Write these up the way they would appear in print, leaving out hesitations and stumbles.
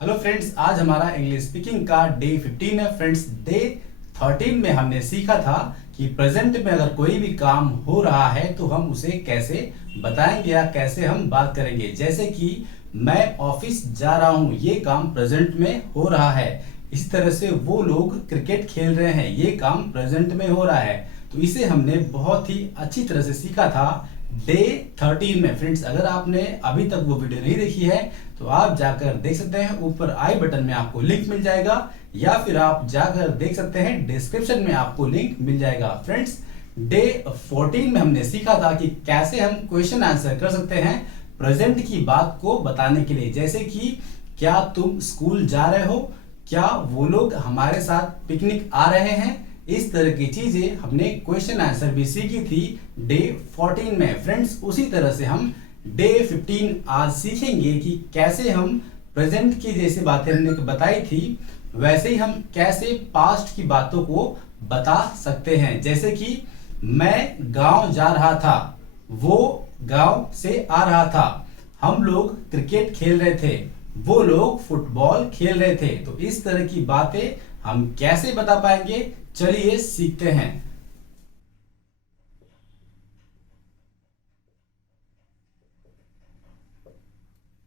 Hello friends, आज हमारा English speaking का डे 15 है। फ्रेंड्स, डे 13 में हमने सीखा था कि प्रेजेंट में अगर कोई भी काम हो रहा है तो हम उसे कैसे बताएंगे या कैसे हम बात करेंगे। जैसे कि मैं ऑफिस जा रहा हूँ, ये काम प्रेजेंट में हो रहा है। इस तरह से वो लोग क्रिकेट खेल रहे हैं, ये काम प्रेजेंट में हो रहा है। तो इसे हमने बहुत ही अच्छी तरह से सीखा था डे 13 में। फ्रेंड्स, अगर आपने अभी तक वो वीडियो नहीं देखी है तो आप जाकर देख सकते हैं, ऊपर आई बटन में आपको लिंक मिल जाएगा, या फिर आप जाकर देख सकते हैं, डिस्क्रिप्शन में आपको लिंक मिल जाएगा। फ्रेंड्स, डे 14 में हमने सीखा था कि कैसे हम क्वेश्चन आंसर कर सकते हैं प्रेजेंट की बात को बताने के लिए। जैसे कि क्या तुम स्कूल जा रहे हो, क्या वो लोग हमारे साथ पिकनिक आ रहे हैं, इस तरह की चीजें हमने क्वेश्चन आंसर भी सीखी थी डे 14 में। फ्रेंड्स, उसी तरह से हम डे 15 आज सीखेंगे कि कैसे हम प्रेजेंट की जैसी बातें हमने बताई थी वैसे ही हम कैसे पास्ट की बातों को बता सकते हैं। जैसे कि मैं गांव जा रहा था, वो गांव से आ रहा था, हम लोग क्रिकेट खेल रहे थे, वो लोग फुटबॉल खेल रहे थे। तो इस तरह की बातें हम कैसे बता पाएंगे, चलिए सीखते हैं।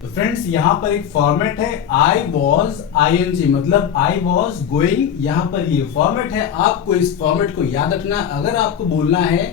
तो फ्रेंड्स, यहां पर एक फॉर्मेट है आई वॉज ING, मतलब आई वॉज गोइंग। यहां पर ये फॉर्मेट है, आपको इस फॉर्मेट को याद रखना। अगर आपको बोलना है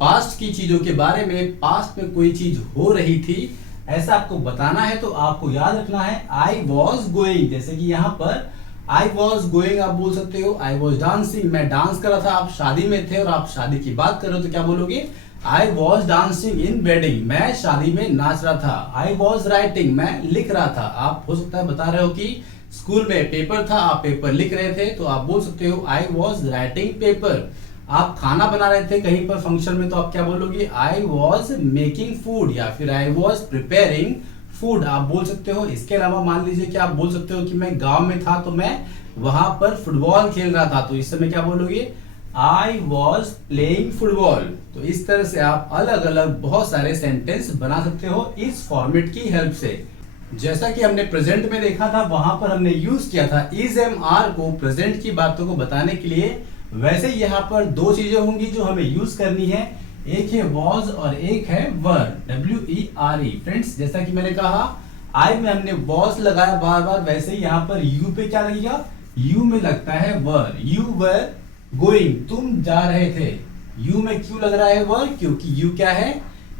पास्ट की चीजों के बारे में, पास्ट में कोई चीज हो रही थी ऐसा आपको बताना है, तो आपको याद रखना है आई वॉज गोइंग। जैसे कि यहाँ पर आई वॉज गोइंग आप बोल सकते हो, आई वॉज डांसिंग, मैं डांस कर रहा था। आप शादी में थे और आप शादी की बात कर रहे हो तो क्या बोलोगे, I was dancing in wedding, मैं शादी में नाच रहा था। आई वॉज राइटिंग, मैं लिख रहा था। आप हो सकता है बता रहे हो कि स्कूल में पेपर था, आप पेपर लिख रहे थे, तो आप बोल सकते हो आई वॉज राइटिंग पेपर। आप खाना बना रहे थे कहीं पर फंक्शन में, तो आप क्या बोलोगे, आई वॉज मेकिंग फूड, या फिर आई वॉज प्रिपेयरिंग फूड आप बोल सकते हो। इसके अलावा मान लीजिए कि आप बोल सकते हो कि मैं गांव में था तो मैं वहां पर फुटबॉल खेल रहा था, तो इस समय क्या बोलोगे, आई वॉज प्लेइंग फुटबॉल। तो इस तरह से आप अलग अलग बहुत सारे सेंटेंस बना सकते हो इस फॉर्मेट की हेल्प से। जैसा कि हमने प्रेजेंट में देखा था, वहां पर हमने यूज किया था इज MR को प्रेजेंट की बातों को बताने के लिए। वैसे यहाँ पर दो चीजें होंगी जो हमें यूज करनी है, एक है वॉज और एक है वर, WERE। फ्रेंड्स, जैसा कि मैंने कहा आई में हमने वॉज लगाया बार बार, वैसे ही यहाँ पर यू पे क्या लगेगा, यू में लगता है वर। यू वर गोइंग, तुम जा रहे थे। यू में क्यों लग रहा है वर, क्योंकि यू क्या है,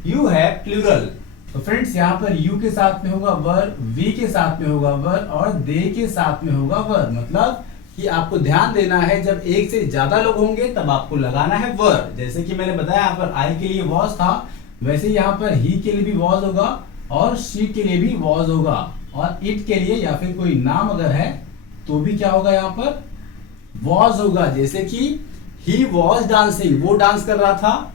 यू है प्लूरल। तो फ्रेंड्स, यहाँ पर यू के साथ में होगा वर, वी के साथ में होगा वर और दे के साथ में होगा वर। मतलब कि आपको ध्यान देना है, जब एक से ज्यादा लोग होंगे तब आपको लगाना है वर। जैसे कि मैंने बताया यहाँ पर आई के लिए वॉज था, वैसे यहाँ पर ही के लिए भी वॉज होगा और शी के लिए भी वॉज होगा, और इट के लिए या फिर कोई नाम अगर है तो भी क्या होगा, यहाँ पर वॉज होगा। जैसे कि ही वॉज डांसिंग, वो डांस कर रहा था,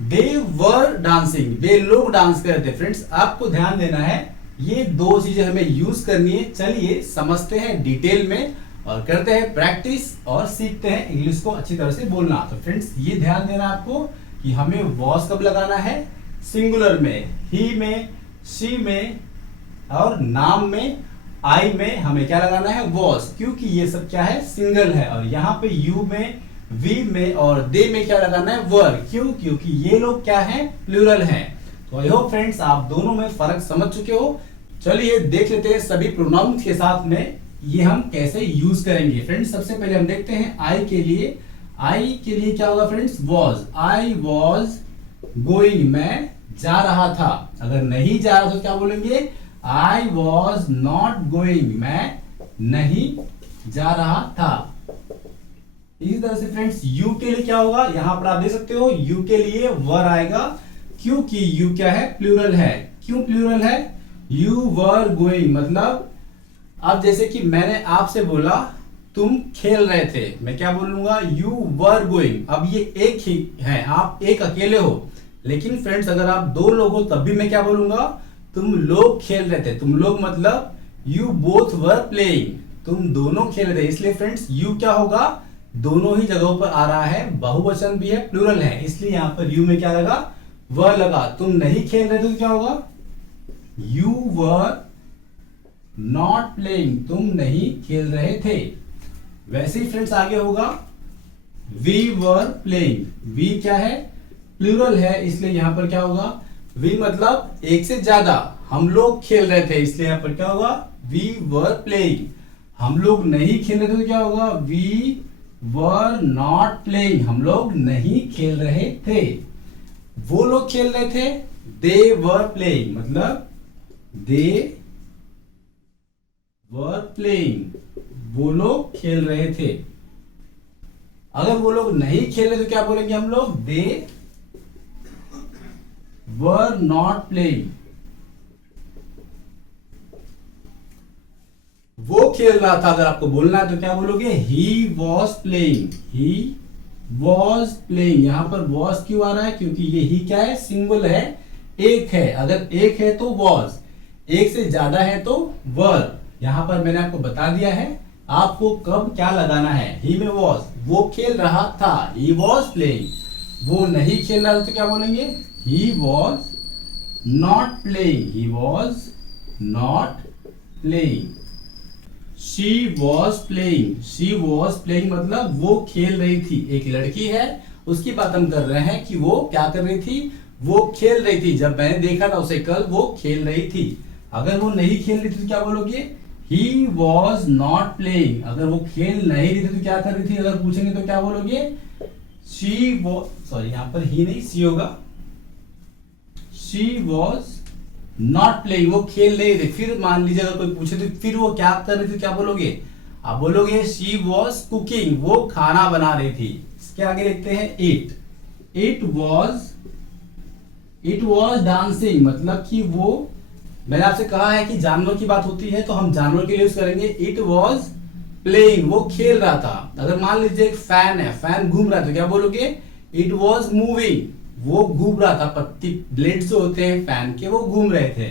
दे वर डांसिंग, वे लोग डांस कर रहे थे। फ्रेंड्स, आपको ध्यान देना है, ये दो चीजें हमें यूज करनी है। चलिए समझते हैं डिटेल में और करते हैं प्रैक्टिस और सीखते हैं इंग्लिश को अच्छी तरह से बोलना। तो फ्रेंड्स, ये ध्यान देना आपको कि हमें वॉज कब लगाना है, सिंगुलर में, ही में, शी में और नाम में, आई में हमें क्या लगाना है, वॉज, क्योंकि ये सब क्या है, सिंगल है। और यहाँ पे यू में, वी में और दे में क्या लगाना है, वर, क्यों, क्योंकि ये लोग क्या है, प्लूरल हैं। तो आई होप फ्रेंड्स आप दोनों में फर्क समझ चुके हो। चलिए देख लेते हैं सभी प्रोनाउंस के साथ में ये हम कैसे यूज करेंगे। फ्रेंड्स, सबसे पहले हम देखते हैं आई के लिए। आई के लिए क्या होगा friends, was, I was going, मैं जा रहा था। अगर नहीं जा रहा तो क्या बोलेंगे, आई वॉज नॉट गोइंग, मैं नहीं जा रहा था। इसी तरह से फ्रेंड्स यू के लिए क्या होगा, यहां पर आप देख सकते हो यू के लिए वर आएगा, क्योंकि यू क्या है, प्लूरल है। क्यों प्लूरल है, यू वर गोइंग, मतलब अब जैसे कि मैंने आपसे बोला तुम खेल रहे थे, मैं क्या बोलूंगा, यू वर गोइंग। अब ये एक ही है, आप एक अकेले हो, लेकिन फ्रेंड्स अगर आप दो लोग हो तब भी मैं क्या बोलूंगा, तुम लोग खेल रहे थे। तुम लोग मतलब यू बोथ वर प्लेइंग, तुम दोनों खेल रहे थे। इसलिए फ्रेंड्स यू क्या होगा, दोनों ही जगहों पर आ रहा है, बहुवचन भी है, प्लूरल है, इसलिए यहां पर यू में क्या लगा, वर लगा। तुम नहीं खेल रहे थे तो क्या होगा, यू वर नॉट प्लेइंग, तुम नहीं खेल रहे थे। वैसे ही फ्रेंड्स आगे होगा वी वर प्लेइंग। वी क्या है, प्लूरल है, इसलिए यहां पर क्या होगा, वी मतलब एक से ज्यादा, हम लोग खेल रहे थे, इसलिए यहां पर क्या होगा, वी वर प्लेइंग। हम लोग नहीं खेल रहे थे तो क्या होगा, वी वर नॉट प्लेइंग, हम लोग नहीं खेल रहे थे। वो लोग खेल रहे थे, दे वर प्लेइंग, मतलब दे वर प्लेइंग, वो लोग खेल रहे थे। अगर वो लोग नहीं खेल रहे तो क्या बोलेंगे हम लोग, दे वर नॉट प्लेइंग। वो खेल रहा था, अगर आपको बोलना है तो क्या बोलोगे, he was playing, he was playing. यहां पर वॉज क्यों आ रहा है, क्योंकि ये ही क्या है, सिंगल है, एक है। अगर एक है तो वॉज, एक से ज्यादा है तो वर। यहां पर मैंने आपको बता दिया है आपको कब क्या लगाना है, ही में वॉज, वो खेल रहा था, ही वॉज प्लेइंग। वो नहीं खेल रहा था तो क्या बोलेंगे, he was not playing, he was not playing. She was playing, she was playing मतलब वो खेल रही थी। एक लड़की है, उसकी बात हम कर रहे हैं कि वो क्या कर रही थी, वो खेल रही थी। जब मैंने देखा था उसे कल, वो खेल रही थी। अगर वो नहीं खेल रही थी तो क्या बोलोगे, ही वॉज नॉट प्लेइंग। अगर वो खेल नहीं रही थी तो क्या कर रही थी, अगर पूछेंगे तो क्या बोलोगे, शी वॉज, सॉरी यहां पर ही नहीं सी होगा, शी वॉज नॉट प्लेइंग, वो खेल नहीं रही। फिर मान लीजिए अगर कोई पूछे तो फिर वो क्या कर रही थी, क्या बोलोगे, आप बोलोगे शी वॉज कुकिंग, वो खाना बना रही थी। इसके आगे लिखते हैं इट, इट वॉज डांसिंग, मतलब कि वो, मैंने आपसे कहा है कि जानवर की बात होती है तो हम जानवर के लिए यूज करेंगे इट वॉज प्लेइंग, वो खेल रहा था। अगर मान लीजिए एक फैन है, फैन घूम रहा है तो क्या बोलोगे, इट वॉज मूविंग, वो घूम रहा था, पत्ती ब्लेड्स जो होते हैं फैन के वो घूम रहे थे।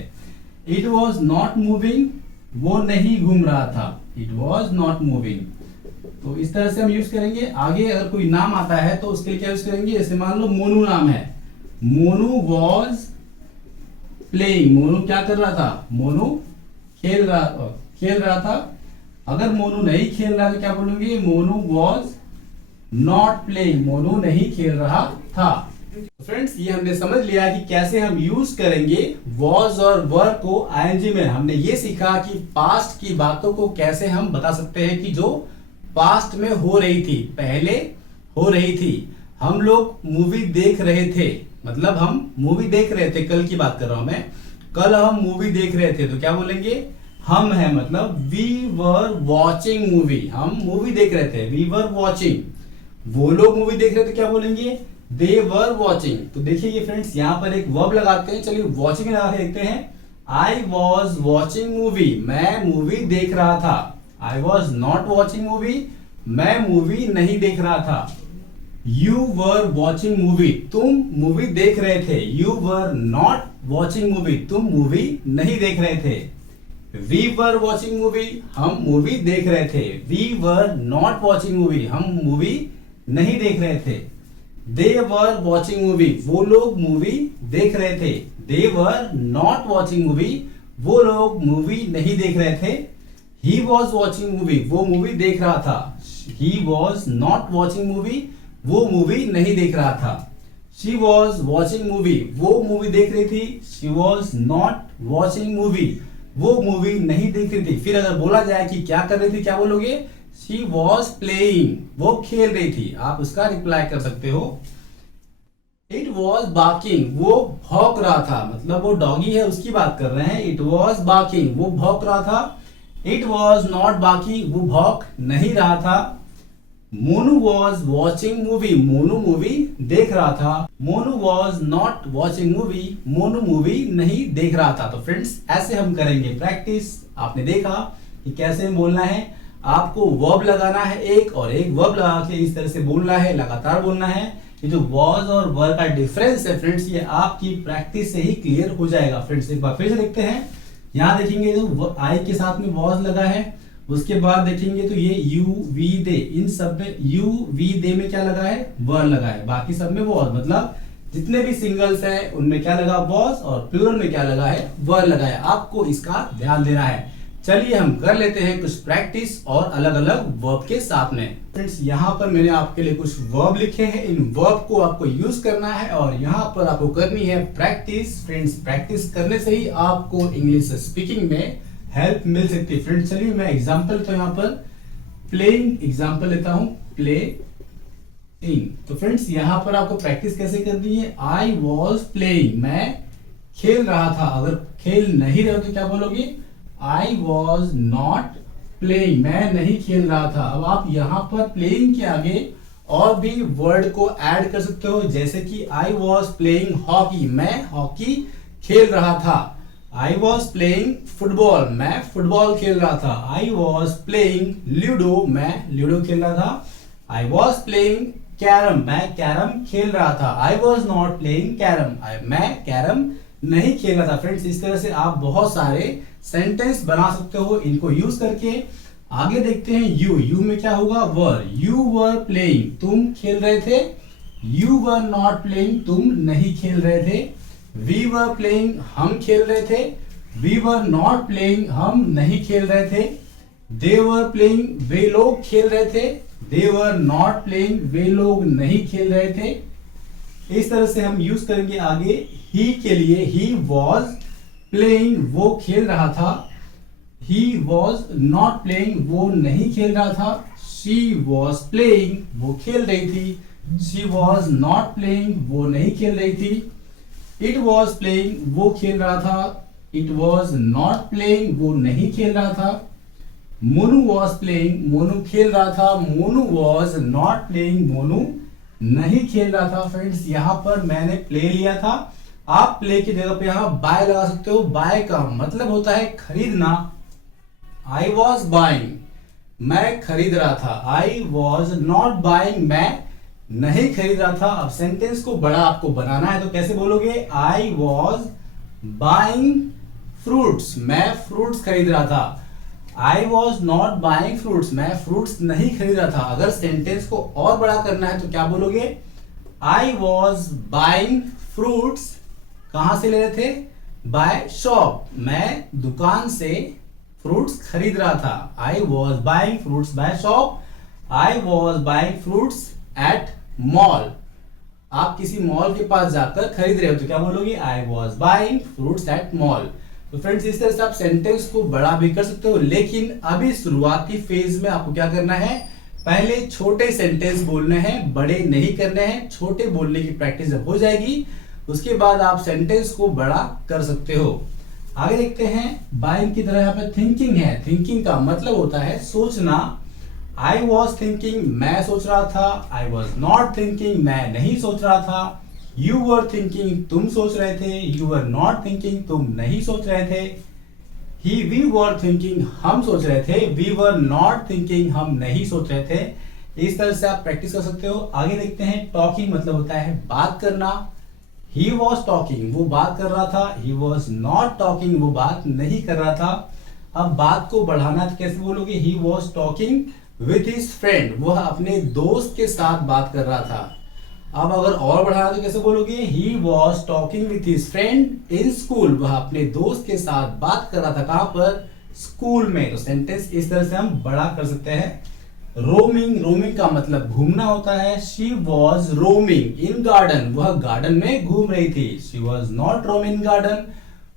इट वॉज नॉट मूविंग, वो नहीं घूम रहा था, इट वॉज नॉट मूविंग। तो इस तरह से हम यूज करेंगे। आगे अगर कोई नाम आता है तो उसके लिए क्या यूज करेंगे, जैसे मान लो मोनू नाम है, मोनू वॉज प्लेइंग, मोनू क्या कर रहा था, मोनू खेल रहा था। अगर मोनू नहीं खेल रहा तो क्या बोलेंगे, Monu was not playing, Monu नहीं खेल रहा था। फ्रेंड्स ये हमने समझ लिया कि कैसे हम यूज करेंगे वॉज और वर को आईएनजी में। हमने ये सीखा कि पास्ट की बातों को कैसे हम बता सकते हैं कि जो पास्ट में हो रही थी, पहले हो रही थी। हम लोग मूवी देख रहे थे, मतलब हम मूवी देख रहे थे, कल की बात कर रहा हूं मैं, कल हम मूवी देख रहे थे तो क्या बोलेंगे, हम है, मतलब वी वर वॉचिंग मूवी, हम मूवी देख रहे थे, वी वर वॉचिंग। वो लोग मूवी देख रहे थे क्या बोलेंगे, दे वर वॉचिंग। तो देखिए ये फ्रेंड्स यहाँ पर एक वर्ब लगाते हैं, चलिए वॉचिंग लगा के देखते हैं। आई वॉज वॉचिंग मूवी, मैं मूवी देख रहा था। I was not watching movie, मैं मूवी नहीं देख रहा था। यू वर वॉचिंग मूवी, तुम मूवी देख रहे थे। You were not watching movie, तुम मूवी नहीं देख रहे थे। वी वर वॉचिंग मूवी, हम मूवी देख रहे थे। We were not watching movie, हम मूवी नहीं देख रहे थे। दे वर वॉचिंग मूवी, वो लोग मूवी देख रहे थे। दे वर नॉट वॉचिंग मूवी, वो लोग मूवी नहीं देख रहे थे। ही वॉज वॉचिंग मूवी, वो मूवी देख रहा था। He was not watching movie, वो मूवी नहीं देख रहा था। शी वॉज वॉचिंग मूवी, वो मूवी देख रही थी। She was not watching movie, वो मूवी नहीं देख रही थी। फिर अगर बोला जाए कि क्या कर रही थी, क्या बोलोगे, शी वॉज प्लेइंग, वो खेल रही थी। आप उसका रिप्लाई कर सकते हो। इट वॉज बार्किंग, वो भौंक रहा था, मतलब वो डॉगी है उसकी बात कर रहे हैं। इट वॉज बार्किंग, वो भौंक रहा था। इट वॉज नॉट बार्किंग, वो भौंक नहीं रहा था। Monu was watching movie, Monu movie देख रहा था। Monu was not watching movie, Monu movie नहीं देख रहा था। तो फ्रेंड्स ऐसे हम करेंगे प्रैक्टिस। आपने देखा कि कैसे बोलना है, आपको वर्ब लगाना है एक, और एक वर्ब लगा के इस तरह से बोलना है, लगातार बोलना है। ये जो वॉज और वर का डिफरेंस है फ्रेंड्स, ये आपकी प्रैक्टिस से ही क्लियर हो जाएगा। फ्रेंड्स एक बार फिर से देखते हैं। यहाँ देखेंगे जो आई के साथ में वॉज लगा है, उसके बाद देखेंगे तो ये यू वी दे, इन सब में यू वी दे में क्या लगा है, वर लगा है। बाकी सब में वॉज, मतलब जितने भी सिंगल्स हैं उनमें क्या लगा, वॉज, और प्लूरल में क्या लगा है, वर लगा है। आपको इसका ध्यान देना है। चलिए हम कर लेते हैं कुछ प्रैक्टिस और अलग अलग वर्ब के साथ में। फ्रेंड्स यहाँ पर मैंने आपके लिए कुछ वर्ब लिखे हैं, इन वर्ब को आपको यूज करना है और यहाँ पर आपको करनी है प्रैक्टिस। फ्रेंड्स प्रैक्टिस करने से ही आपको इंग्लिश स्पीकिंग में हेल्प मिल सकती है। फ्रेंड्स चलिए मैं एग्जांपल तो यहाँ पर प्लेइंग एग्जांपल लेता हूँ, प्ले इन। तो फ्रेंड्स यहाँ पर आपको प्रैक्टिस कैसे करनी है, आई वॉज प्लेइंग, मैं खेल रहा था। अगर खेल नहीं रहे तो क्या बोलोगे, आई वॉज नॉट प्लेइंग, मैं नहीं खेल रहा था। अब आप यहाँ पर प्लेइंग के आगे और भी वर्ड को ऐड कर सकते हो, जैसे कि आई वॉज प्लेइंग हॉकी, मैं हॉकी खेल रहा था। आई वॉज प्लेइंग फुटबॉल, मैं फुटबॉल खेल रहा था। आई वॉज प्लेइंग लूडो, मैं लूडो खेल रहा था। आई वॉज प्लेइंग कैरम, मैं कैरम खेल रहा था। I was not playing carrom, मैं कैरम नहीं खेल रहा था। फ्रेंड्स इस तरह से आप बहुत सारे सेंटेंस बना सकते हो इनको यूज करके। आगे देखते हैं यू में क्या होगा, वर, यू वर प्लेइंग, तुम खेल रहे थे। यू वर नॉट प्लेइंग, तुम नहीं खेल रहे थे। वी वर प्लेइंग, हम खेल रहे थे। वी वर नॉट प्लेइंग, हम नहीं खेल रहे थे। दे वर प्लेइंग, वे लोग खेल रहे थे। दे वर नॉट प्लेइंग, वे लोग नहीं खेल रहे थे। इस तरह से हम यूज करेंगे आगे ही के लिए, ही वॉज प्लेइंग, वो खेल रहा था। ही वॉज नॉट प्लेइंग, वो नहीं खेल रहा था। शी वॉज प्लेइंग, वो खेल रही थी। शी वॉज नॉट प्लेइंग, वो नहीं खेल रही थी। इट वॉज प्लेइंग, वो खेल रहा था। इट वॉज नॉट प्लेइंग, वो नहीं खेल रहा था। मोनू वॉज प्लेइंग, मोनू खेल रहा था। Monu was not playing, Monu नहीं खेल रहा था। फ्रेंड्स यहाँ पर मैंने प्ले लिया था, आप प्ले की जगह पे यहाँ बाय लगा सकते हो। बाय का मतलब होता है खरीदना। आई वॉज बाइंग, मैं खरीद रहा था। आई वॉज नॉट बाइंग, मैं नहीं खरीद रहा था। अब सेंटेंस को बड़ा आपको बनाना है तो कैसे बोलोगे, आई वॉज बाइंग फ्रूट्स, मैं फ्रूट्स खरीद रहा था। I was not buying fruits, मैं फ्रूट्स नहीं खरीद रहा था। अगर सेंटेंस को और बड़ा करना है तो क्या बोलोगे, आई वॉज बाइंग फ्रूट्स, कहां से ले रहे थे, बाय शॉप, मैं दुकान से फ्रूट्स खरीद रहा था। I was buying fruits by shop. I was buying fruits at mall, आप किसी मॉल के पास जाकर खरीद रहे हो तो क्या बोलोगे, I was buying fruits at mall. तो फ्रेंड्स इस तरह से आप सेंटेंस को बड़ा भी कर सकते हो, लेकिन अभी शुरुआती फेज में आपको क्या करना है, पहले छोटे सेंटेंस बोलने हैं, बड़े नहीं करने हैं। छोटे बोलने की प्रैक्टिस जब हो जाएगी उसके बाद आप सेंटेंस को बड़ा कर सकते हो। आगे देखते हैं बाइंग की तरह यहाँ पे थिंकिंग है। थिंकिंग का मतलब होता है सोचना। आई वॉज थिंकिंग, मैं सोच रहा था। आई वॉज नॉट थिंकिंग, मैं नहीं सोच रहा था। यू वर थिंकिंग, तुम सोच रहे थे। यू वर नॉट थिंकिंग, तुम नहीं सोच रहे थे। ही वी वर थिंकिंग, हम सोच रहे थे। वी वर नॉट थिंकिंग, हम नहीं सोच रहे थे। इस तरह से आप प्रैक्टिस कर सकते हो। आगे देखते हैं टॉकिंग मतलब होता है बात करना। ही वॉज टॉकिंग, वो बात कर रहा था। ही वॉज नॉट टॉकिंग, वो बात नहीं कर रहा था। अब बात को बढ़ाना तो कैसे बोलोगे, he was talking with his friend, वह अपने दोस्त के साथ बात कर रहा था। अब अगर और बढ़ाना तो कैसे बोलोगे, he was talking with his friend in school, वह अपने दोस्त के साथ बात कर रहा था। कहां पर, स्कूल में। तो सेंटेंस इस तरह से हम बड़ा कर सकते हैं। रोमिंग, रोमिंग का मतलब घूमना होता है। She was roaming in garden, वह गार्डन में घूम रही थी। She was not roaming garden,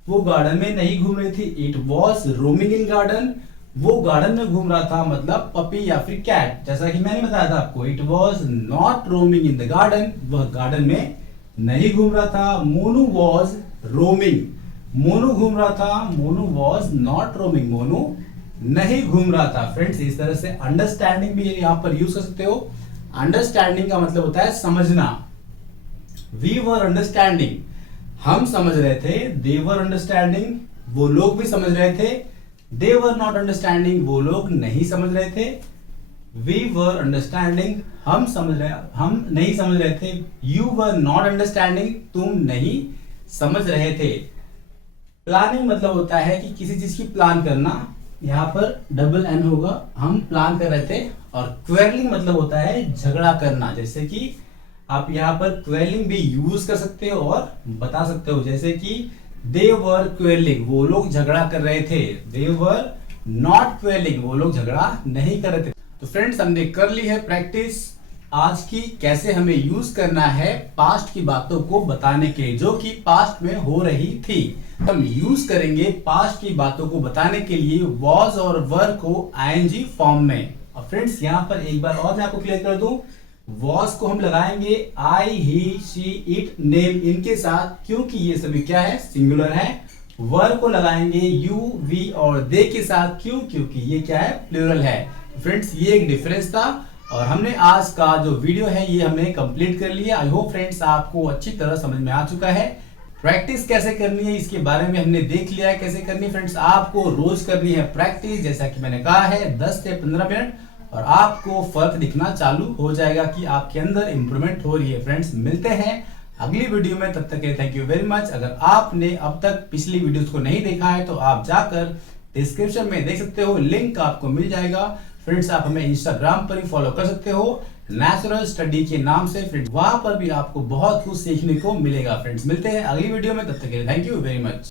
वो गार्डन में नहीं घूम रही थी। It was roaming in garden, वो गार्डन में घूम रहा था, मतलब पपी या फिर कैट, जैसा कि मैंने बताया था आपको। It was not roaming in the garden, वह गार्डन में नहीं घूम रहा था। मोनू वॉज रोमिंग, मोनू घूम रहा था। Monu was not roaming, Monu नहीं घूम रहा था। फ्रेंड्स इस तरह से अंडरस्टैंडिंग भी यहाँ पर यूज कर सकते हो। अंडरस्टैंडिंग का मतलब होता है समझना। वी वर अंडरस्टैंडिंग, हम समझ रहे थे। दे वर अंडरस्टैंडिंग, वो लोग भी समझ रहे थे। दे वर नॉट अंडरस्टैंडिंग, वो लोग नहीं समझ रहे थे। वी वर अंडरस्टैंडिंग, हम नहीं समझ रहे थे। यू वर नॉट अंडरस्टैंडिंग, तुम नहीं समझ रहे थे। प्लानिंग मतलब होता है कि किसी चीज की प्लान करना, यहाँ पर डबल एन होगा, हम प्लान कर रहे थे। और क्वेरलिंग मतलब होता है झगड़ा करना, जैसे कि आप यहाँ पर क्वेरलिंग भी यूज कर सकते हो और बता सकते हो, जैसे कि दे वर क्वेरलिंग, वो लोग झगड़ा कर रहे थे। दे वर नॉट क्वेलिंग, वो लोग झगड़ा नहीं कर रहे थे। तो फ्रेंड्स हमने कर ली है प्रैक्टिस आज की, कैसे हमें यूज करना है पास्ट की बातों को बताने के, जो कि पास्ट में हो रही थी। हम यूज करेंगे पास्ट की बातों को बताने के लिए वॉज और वर को आईएनजी फॉर्म में। और फ्रेंड्स यहाँ पर एक बार और मैं आपको क्लियर कर दूं, वॉज को हम लगाएंगे आई, ही, शी, इट, नेम इनके साथ, क्योंकि ये सभी क्या है, सिंगुलर है। वर को लगाएंगे यू, वी और दे के साथ, क्यों, क्योंकि ये क्या है, प्लूरल है। फ्रेंड्स ये एक डिफरेंस था और हमने आज का जो वीडियो है ये हमने कंप्लीट कर लिया। आई होप फ्रेंड्स आपको अच्छी तरह समझ में आ चुका है। प्रैक्टिस कैसे करनी है इसके बारे में हमने देख लिया है कैसे करनी है। फ्रेंड्स आपको रोज करनी है प्रैक्टिस, जैसा कि मैंने कहा है 10 से 15 मिनट, और आपको फर्क दिखना चालू हो जाएगा कि आपके अंदर इंप्रूवमेंट हो रही है। फ्रेंड्स मिलते हैं अगली वीडियो में, तब तक के थैंक यू वेरी मच। अगर आपने अब तक पिछली वीडियोस को नहीं देखा है तो आप जाकर डिस्क्रिप्शन में देख सकते हो, लिंक आपको मिल जाएगा। फ्रेंड्स आप हमें इंस्टाग्राम पर भी फॉलो कर सकते हो नेचुरल स्टडी के नाम से। फ्रेंड्स वहां पर भी आपको बहुत कुछ सीखने को मिलेगा। फ्रेंड्स मिलते हैं अगली वीडियो में, तब तक के लिए थैंक यू वेरी मच।